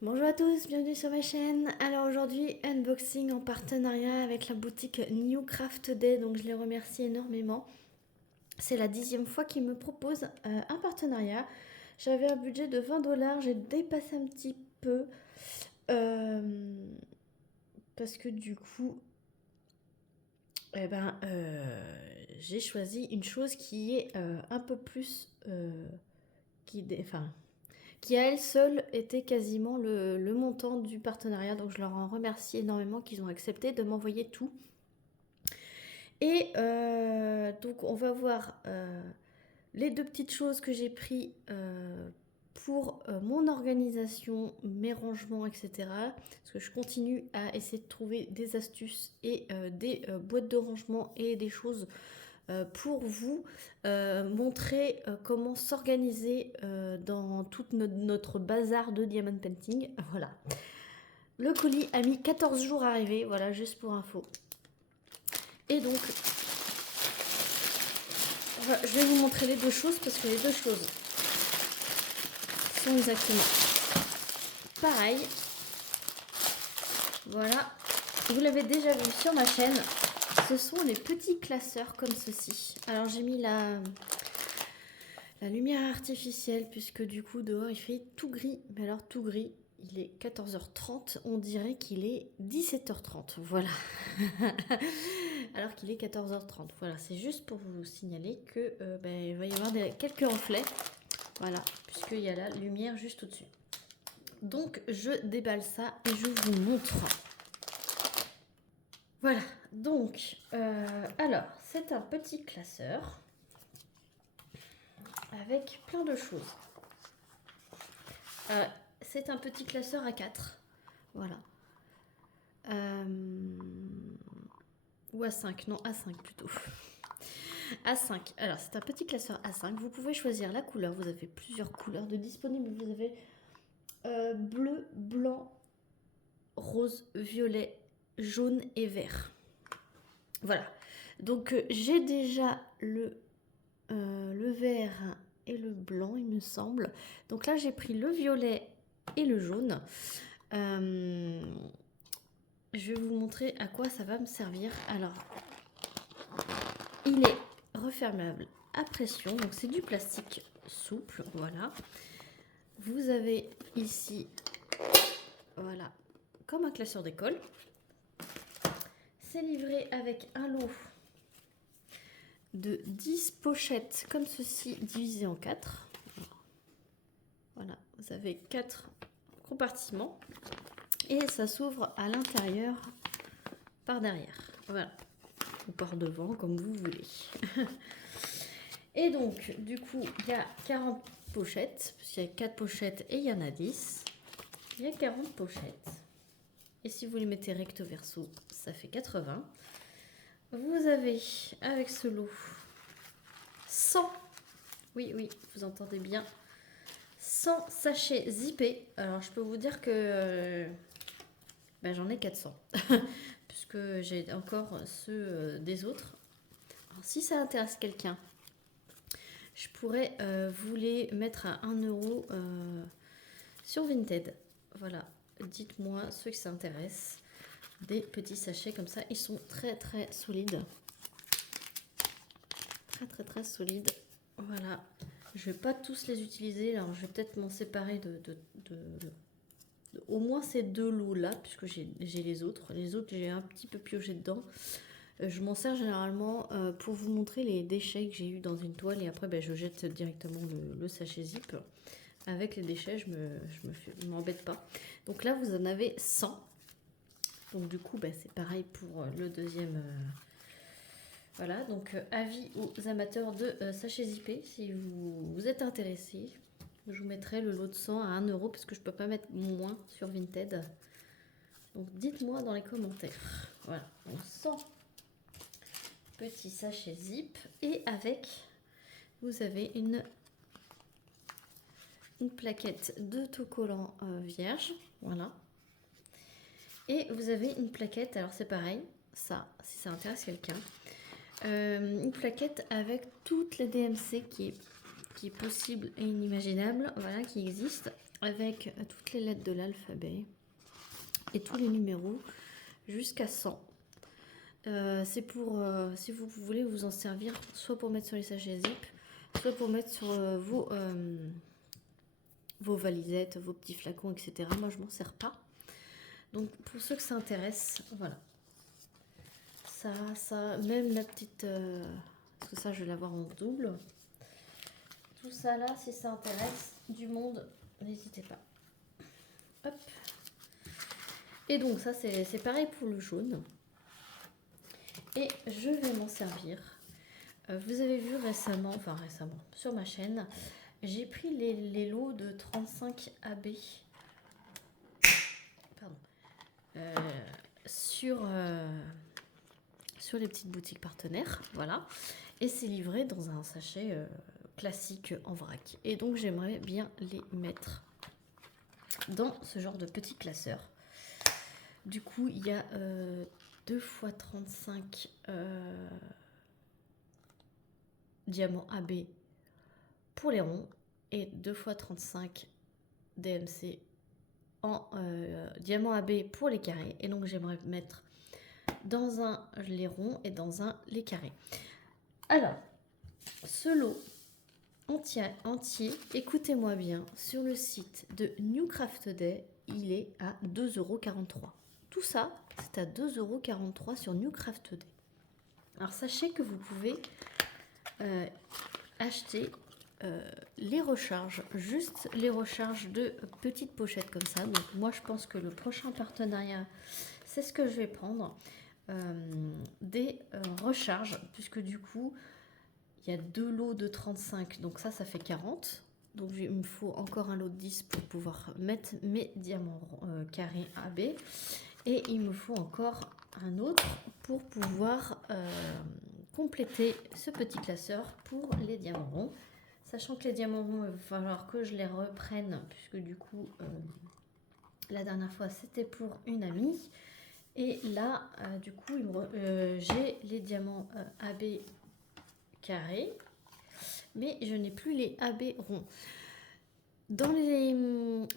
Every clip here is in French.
Bonjour à tous, bienvenue sur ma chaîne. Alors aujourd'hui, unboxing en partenariat avec la boutique New Craft Day, donc je les remercie énormément. C'est la 10e fois qu'ils me proposent un partenariat. J'avais un budget de 20 $, j'ai dépassé un petit peu euh, parce que du coup, j'ai choisi une chose qui est un peu plus qui à elle seule était quasiment le montant du partenariat. Donc je leur en remercie énormément qu'ils ont accepté de m'envoyer tout. Et donc on va voir les deux petites choses que j'ai pris pour mon organisation, mes rangements, etc. Parce que je continue à essayer de trouver des astuces et des boîtes de rangement et des choses pour vous montrer comment s'organiser dans tout notre bazar de diamond painting. Voilà. Le colis a mis 14 jours à arriver, voilà, juste pour info. Et donc, voilà, je vais vous montrer les deux choses parce que les deux choses sont exactement pareilles. Voilà, vous l'avez déjà vu sur ma chaîne. Ce sont les petits classeurs comme ceci. Alors j'ai mis la lumière artificielle puisque du coup dehors il fait tout gris. Mais alors tout gris, il est 14h30, on dirait qu'il est 17h30. Voilà. Alors qu'il est 14h30. Voilà, c'est juste pour vous signaler que il va y avoir quelques reflets. Voilà, puisqu'il y a la lumière juste au-dessus. Donc je déballe ça et je vous montre. Voilà, donc alors c'est un petit classeur avec plein de choses. C'est un petit classeur à 4. Voilà. Ou à 5, non, à 5 plutôt. À 5. Alors, c'est un petit classeur à 5. Vous pouvez choisir la couleur. Vous avez plusieurs couleurs de disponibles. Vous avez bleu, blanc, rose, violet, jaune et vert. Voilà. Donc, j'ai déjà le vert et le blanc, il me semble. Donc là, j'ai pris le violet et le jaune. Je vais vous montrer à quoi ça va me servir. Alors, il est refermable à pression, donc c'est du plastique souple, voilà. Vous avez ici, voilà, comme un classeur d'école. C'est livré avec un lot de 10 pochettes comme ceci, divisées en 4. Voilà, vous avez 4 compartiments et ça s'ouvre à l'intérieur par derrière. Voilà, ou par devant, comme vous voulez. Et donc, du coup, il y a 40 pochettes, parce qu'il y a 4 pochettes et il y en a 10. Il y a 40 pochettes. Et si vous les mettez recto verso, ça fait 80. Vous avez, avec ce lot, 100, oui, vous entendez bien, 100 sachets zippés. Alors, je peux vous dire que j'en ai 400, puisque j'ai encore ceux des autres. Alors, si ça intéresse quelqu'un, je pourrais vous les mettre à 1 euro sur Vinted. Voilà, dites-moi ceux qui s'intéressent. Des petits sachets comme ça, ils sont très très solides. Très solides. Voilà, je vais pas tous les utiliser. Alors je vais peut-être m'en séparer de au moins ces deux lots là, puisque j'ai les autres. Les autres, j'ai un petit peu pioché dedans. Je m'en sers généralement pour vous montrer les déchets que j'ai eu dans une toile et après je jette directement le sachet zip. Avec les déchets, je m'embête pas. Donc là, vous en avez 100. Donc du coup, c'est pareil pour le deuxième. Voilà, donc avis aux amateurs de sachets zippés, si vous êtes intéressés, je vous mettrai le lot de 100 à 1 euro parce que je peux pas mettre moins sur Vinted. Donc dites-moi dans les commentaires. Voilà, donc 100 petits sachets zip et avec, vous avez une plaquette d'autocollant vierge, voilà. Et vous avez une plaquette, alors c'est pareil, ça, si ça intéresse quelqu'un, une plaquette avec toutes les DMC qui est possible et inimaginable, voilà, qui existe. avec toutes les lettres de l'alphabet et tous les numéros jusqu'à 100. C'est pour, si vous voulez vous en servir, soit pour mettre sur les sachets zip, soit pour mettre sur vos valisettes, vos petits flacons, etc. Moi, je m'en sers pas. Donc, pour ceux que ça intéresse, voilà. Ça, même la petite... parce que ça, je vais l'avoir en double. Tout ça là, si ça intéresse du monde, n'hésitez pas. Hop. Et donc, ça, c'est pareil pour le jaune. Et je vais m'en servir. Vous avez vu récemment, sur ma chaîne, j'ai pris les lots de 35 AB sur les petites boutiques partenaires, voilà. Et c'est livré dans un sachet classique en vrac. Et donc j'aimerais bien les mettre dans ce genre de petit classeur. Du coup, il y a 2 x 35 diamants AB pour les ronds et 2 x 35 DMC en diamant AB pour les carrés. Et donc j'aimerais mettre dans un les ronds et dans un les carrés. Alors, ce lot entier, écoutez-moi bien, sur le site de New Craft Day, il est à 2,43 €. Tout ça, c'est à 2,43 € sur New Craft Day. Alors sachez que vous pouvez acheter les recharges, juste les recharges de petites pochettes comme ça. Donc moi je pense que le prochain partenariat, c'est ce que je vais prendre. Des recharges, puisque du coup il y a 2 lots de 35, donc ça fait 40. Donc il me faut encore un lot de 10 pour pouvoir mettre mes diamants carrés AB. Et il me faut encore un autre pour pouvoir compléter ce petit classeur pour les diamants ronds. Sachant que les diamants ronds, il va falloir que je les reprenne, puisque du coup, la dernière fois, c'était pour une amie. Et là, du coup, j'ai les diamants AB carrés, mais je n'ai plus les AB ronds. Dans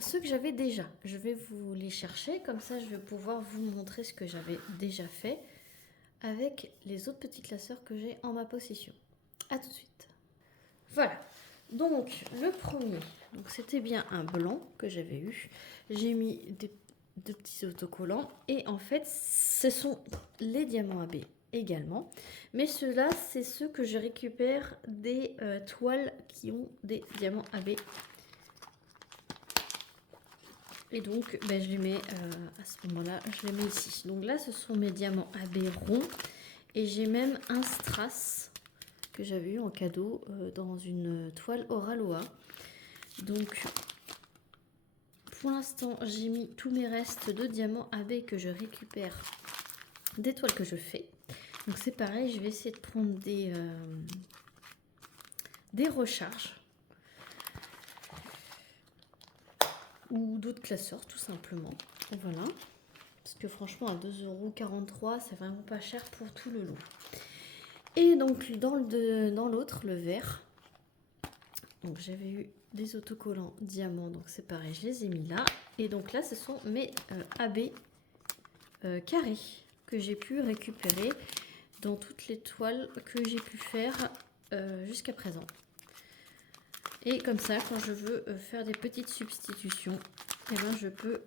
ceux que j'avais déjà, je vais vous les chercher, comme ça je vais pouvoir vous montrer ce que j'avais déjà fait avec les autres petits classeurs que j'ai en ma possession. A tout de suite. Voilà, donc le premier, c'était bien un blanc que j'avais eu. J'ai mis deux petits autocollants et en fait ce sont les diamants AB également. Mais ceux-là, c'est ceux que je récupère des toiles qui ont des diamants AB. Et donc, je les mets à ce moment-là, je les mets ici. Donc là, ce sont mes diamants AB ronds. Et j'ai même un strass que j'avais eu en cadeau dans une toile Oraloa. Donc, pour l'instant, j'ai mis tous mes restes de diamants AB que je récupère des toiles que je fais. Donc c'est pareil, je vais essayer de prendre des recharges. Ou d'autres classeurs tout simplement, voilà, parce que franchement à 2,43 €, c'est vraiment pas cher pour tout le lot. Et donc dans l'autre, le vert, donc j'avais eu des autocollants diamants, donc c'est pareil, je les ai mis là. Et donc là ce sont mes AB carrés que j'ai pu récupérer dans toutes les toiles que j'ai pu faire jusqu'à présent. Et comme ça, quand je veux faire des petites substitutions, eh ben, je peux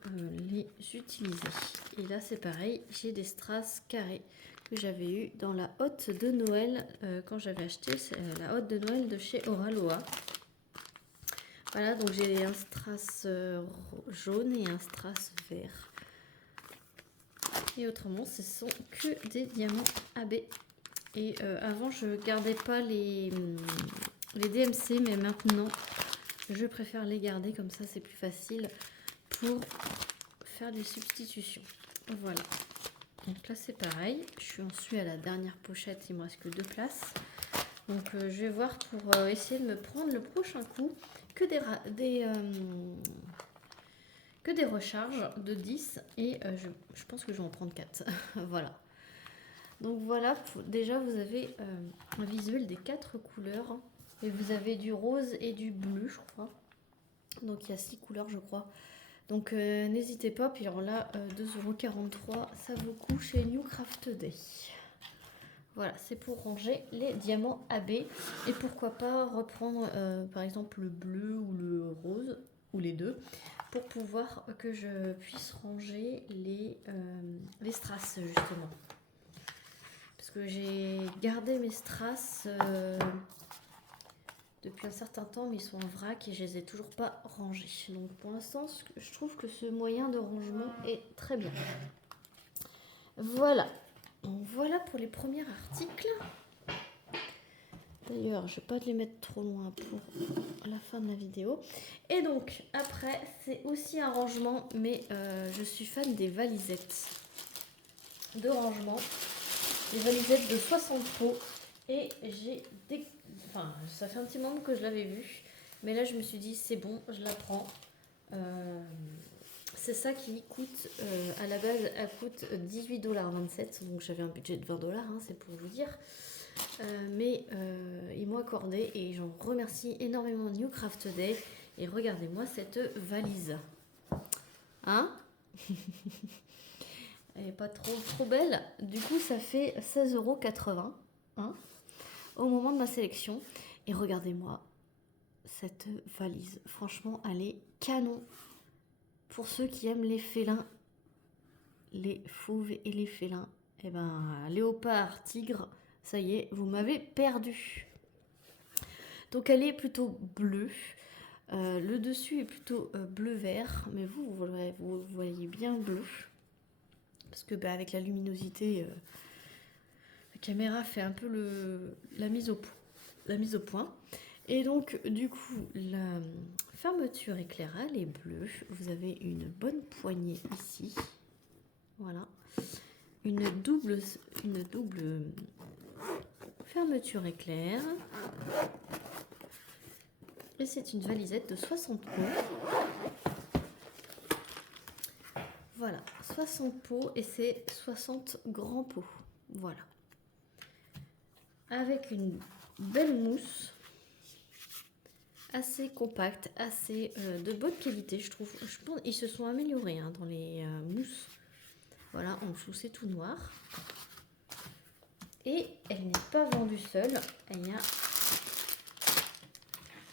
les utiliser. Et là, c'est pareil, j'ai des strass carrés que j'avais eu dans la hotte de Noël quand j'avais acheté la hotte de Noël de chez Oraloa. Voilà, donc j'ai un strass jaune et un strass vert. Et autrement, ce sont que des diamants AB. Et avant, je gardais pas les DMC, mais maintenant je préfère les garder, comme ça c'est plus facile pour faire des substitutions. Voilà, donc là c'est pareil, je suis à la dernière pochette, il me reste que 2 places, donc je vais voir pour essayer de me prendre le prochain coup que des recharges de 10 et je pense que je vais en prendre 4. Voilà. Donc voilà, déjà vous avez un visuel des 4 couleurs. Et vous avez du rose et du bleu, je crois. Donc il y a 6 couleurs je crois. Donc n'hésitez pas, puis alors là 2,43 € ça vaut le coup chez New Craft Day. Voilà, c'est pour ranger les diamants AB. Et pourquoi pas reprendre par exemple le bleu ou le rose, ou les deux, pour pouvoir que je puisse ranger les strass justement. Parce que j'ai gardé mes strass depuis un certain temps, mais ils sont en vrac et je les ai toujours pas rangés. Donc pour l'instant, je trouve que ce moyen de rangement est très bien. Voilà. Donc voilà pour les premiers articles. D'ailleurs, je ne vais pas les mettre trop loin pour la fin de la vidéo. Et donc, après, c'est aussi un rangement, mais je suis fan des valisettes de rangement. Des valisettes de 60 pots. Et j'ai des... Enfin, ça fait un petit moment que je l'avais vu. Mais là, je me suis dit, c'est bon, je la prends. C'est ça qui coûte, à la base, elle coûte 18,27 $. Donc j'avais un budget de 20 $, hein, c'est pour vous dire. Mais ils m'ont accordé et j'en remercie énormément New Craft Day. Et regardez-moi cette valise. Hein? Elle n'est pas trop belle. Du coup, ça fait 16,80 €, hein, au moment de ma sélection. Et regardez-moi cette valise. Franchement, elle est canon. Pour ceux qui aiment les félins, les fauves et les félins, et ben léopard, tigre, ça y est, vous m'avez perdu. Donc elle est plutôt bleue. Le dessus est plutôt bleu-vert, mais vous voyez bien bleu. Parce que bah, avec la luminosité, la caméra fait un peu la mise au point. Et donc, du coup, la fermeture éclairale est bleue. Vous avez une bonne poignée ici. Voilà. Une double fermeture éclair. Et c'est une valisette de 60 pots. Voilà, 60 pots et c'est 60 grands pots. Voilà. Avec une belle mousse. Assez compacte, assez de bonne qualité, je trouve. Je pense qu'ils se sont améliorés hein, dans les mousses. Voilà, en dessous c'est tout noir. Et elle n'est pas vendue seule. Il y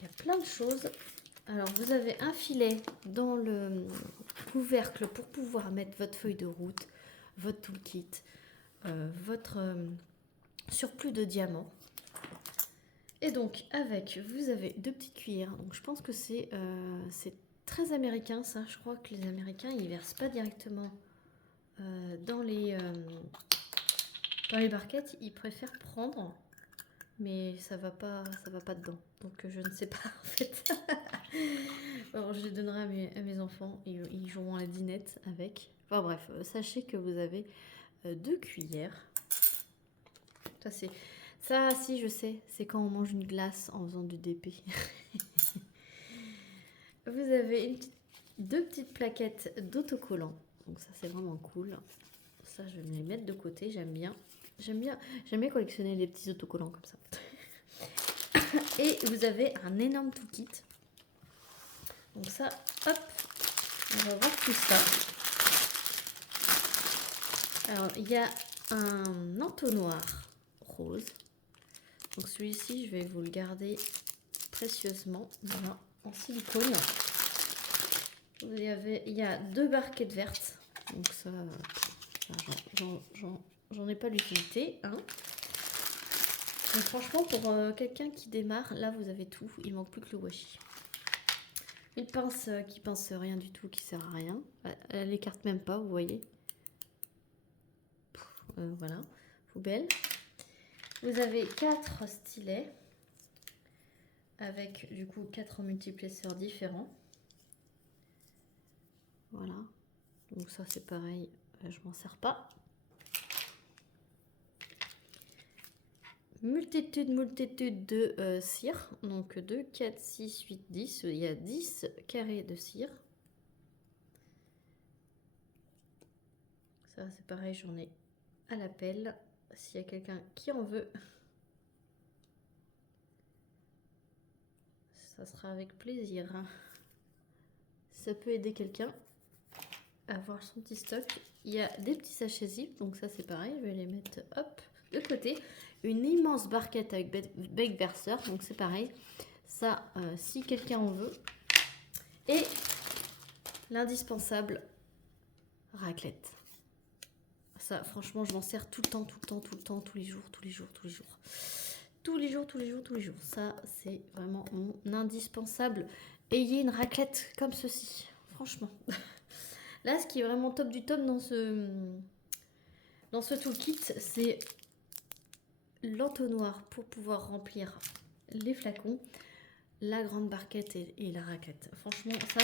a plein de choses. Alors vous avez un filet dans le couvercle pour pouvoir mettre votre feuille de route, votre toolkit, votre surplus de diamants. Et donc avec, vous avez 2 petites cuillères. Donc je pense que c'est très américain ça. Je crois que les Américains ils versent pas directement dans les barquettes. Ils préfèrent prendre, mais ça va pas dedans. Donc je ne sais pas en fait. Alors je les donnerai à mes enfants. Ils joueront à la dinette avec. Enfin bref, sachez que vous avez 2 cuillères. Ça c'est... Ça, si, je sais, c'est quand on mange une glace en faisant du DP. Vous avez 2 petites plaquettes d'autocollants. Donc ça, c'est vraiment cool. Ça, je vais me les mettre de côté. J'aime bien collectionner les petits autocollants comme ça. Et vous avez un énorme toolkit. Donc ça, hop, on va voir tout ça. Alors, il y a un entonnoir rose. Donc celui-ci, je vais vous le garder précieusement, voilà, en silicone. Il y a 2 barquettes vertes. Donc ça, j'en ai pas l'utilité. Hein. Donc franchement, pour quelqu'un qui démarre, là vous avez tout. Il manque plus que le washi. Une pince qui pince rien du tout, qui sert à rien. Elle écarte même pas, vous voyez. Voilà, poubelle. Vous avez 4 stylets avec du coup 4 multiplesseurs différents. Voilà, donc ça c'est pareil, je m'en sers pas. Multitude de cire, donc 2, 4, 6, 8, 10. Il y a 10 carrés de cire. Ça c'est pareil, j'en ai à la pelle. S'il y a quelqu'un qui en veut, ça sera avec plaisir. ça peut aider quelqu'un à avoir son petit stock. Il y a des petits sachets zip, donc ça c'est pareil, je vais les mettre hop de côté. Une immense barquette avec bec verseur, donc c'est pareil. Ça, si quelqu'un en veut. Et l'indispensable raclette. Ça, franchement, je m'en sers tout le temps, tous les jours. Ça, c'est vraiment mon indispensable. Ayez une raclette comme ceci, franchement. Là, ce qui est vraiment top du top dans ce toolkit, c'est l'entonnoir pour pouvoir remplir les flacons, la grande barquette et la raclette. Franchement, ça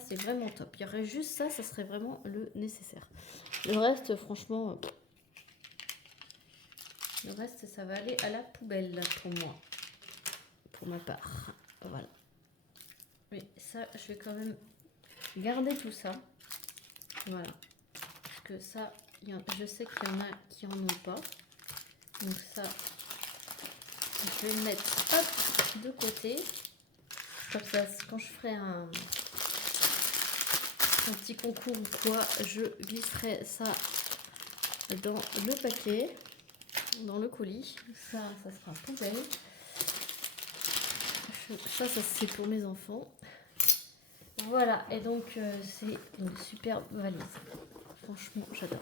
c'est vraiment top. Il y aurait juste ça, ça serait vraiment le nécessaire. Le reste, franchement, le reste, ça va aller à la poubelle pour moi, pour ma part. Voilà. Mais ça, je vais quand même garder tout ça. Voilà. Parce que ça, je sais qu'il y en a qui en ont pas. Donc ça, je vais le mettre hop de côté. Comme ça, quand je ferai un petit concours ou quoi, je glisserai ça dans le paquet, dans le colis. Ça sera poubelle. Ça c'est pour mes enfants. Voilà, et donc c'est une superbe valise. Franchement, j'adore.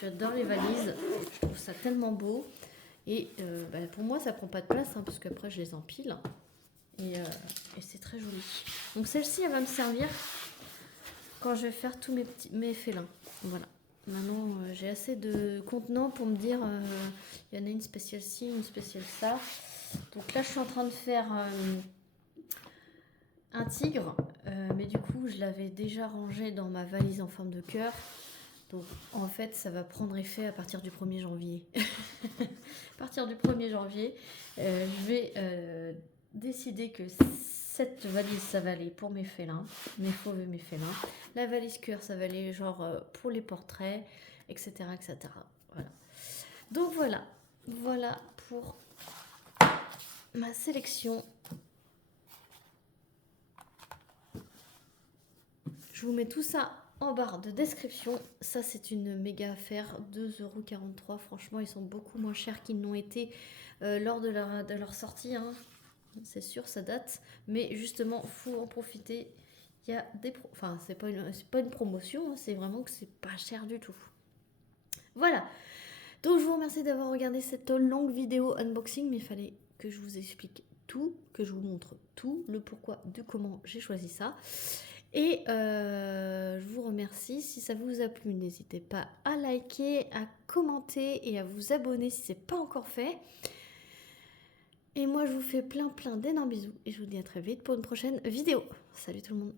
J'adore les valises. Je trouve ça tellement beau. Et pour moi, ça prend pas de place, hein, parce qu'après, je les empile. Et c'est très joli. Donc celle-ci, elle va me servir quand je vais faire tous mes félins. Voilà. Maintenant, j'ai assez de contenants pour me dire, il y en a une spéciale ci, une spéciale ça. Donc là, je suis en train de faire un tigre. Mais du coup, je l'avais déjà rangé dans ma valise en forme de cœur. Donc en fait, ça va prendre effet à partir du 1er janvier. À partir du 1er janvier, je vais décider que cette valise, ça va aller pour mes félins, mes fauves et mes félins. La valise cœur, ça va aller genre pour les portraits, etc. etc. Voilà. Donc voilà pour ma sélection. Je vous mets tout ça en barre de description. Ça, c'est une méga affaire, 2,43 €. Franchement, ils sont beaucoup moins chers qu'ils n'ont été lors de leur sortie, hein. C'est sûr, ça date. Mais justement, faut en profiter. Il y a des enfin, c'est pas une promotion, hein, c'est vraiment que c'est pas cher du tout. Voilà. Donc, je vous remercie d'avoir regardé cette longue vidéo unboxing, mais il fallait que je vous explique tout, que je vous montre tout, le pourquoi, de comment j'ai choisi ça. Et je vous remercie. Si ça vous a plu, n'hésitez pas à liker, à commenter et à vous abonner si ce n'est pas encore fait. Et moi, je vous fais plein d'énormes bisous et je vous dis à très vite pour une prochaine vidéo. Salut tout le monde.